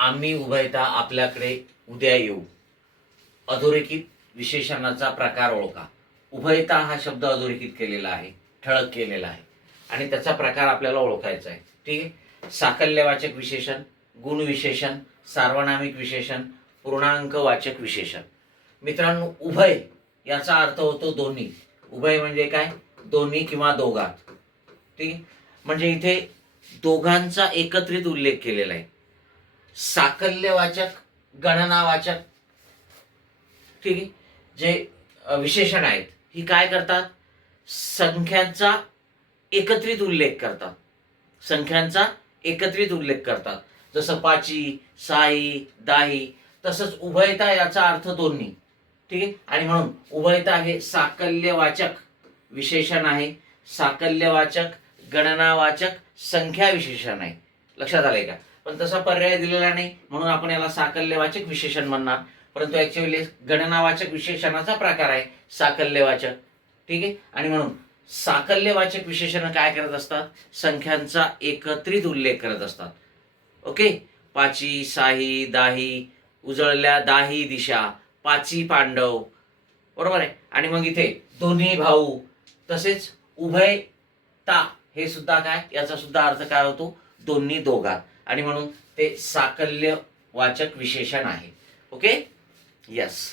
आम्ही उभयता आपल्याकडे उद्या येऊ. अधोरेखित विशेषणाचा प्रकार ओळखा. उभयता हा शब्द अधोरेखित केलेला आहे, ठळक केलेला आहे आणि त्याचा प्रकार आपल्याला ओळखायचा आहे. ठीक आहे. साकल्यवाचक विशेषण, गुण विशेषण, सार्वनामिक विशेषण, पूर्णांकवाचक विशेषण. मित्रांनो, उभय याचा अर्थ होतो दोन्ही. उभय म्हणजे काय? दोन्ही किंवा दोघात. ठीक आहे. म्हणजे इथे दोघांचा एकत्रित उल्लेख केलेला आहे. साकल्यवाचक, गणनावाचक, ठीक आहे, जे विशेषण आहेत ही काय करतात? संख्यांचा एकत्रित उल्लेख करतात. संख्यांचा एकत्रित उल्लेख करतात. जसं पाची, साई, दाही. तसंच उभयता याचा अर्थ दोन्ही. ठीक आहे. आणि म्हणून उभयता हे साकल्यवाचक विशेषण आहे. साकल्यवाचक, गणनावाचक, संख्या विशेषण आहे. लक्षात आलंय का? पण तसा पर्याय दिलेला नाही म्हणून आपण याला साकल्यवाचक विशेषण म्हणणार. परंतु ऍक्च्युअली गणनावाचक विशेषणाचा प्रकार आहे साकल्यवाचक. ठीक आहे. आणि म्हणून साकल्यवाचक विशेषण काय करत असतात? संख्यांचा एकत्रित उल्लेख करत असतात. ओके. पाची, साही, दाही, उजळल्या दाही दिशा, पाची पांडव. बरोबर आहे. आणि मग इथे दोन्ही भाऊ, तसेच उभयता हे सुद्धा काय? याचा सुद्धा अर्थ काय होतो? दोन्ही दोघात. आणि म्हणून ते साकल्यवाचक विशेषण आहे. ओके. यस.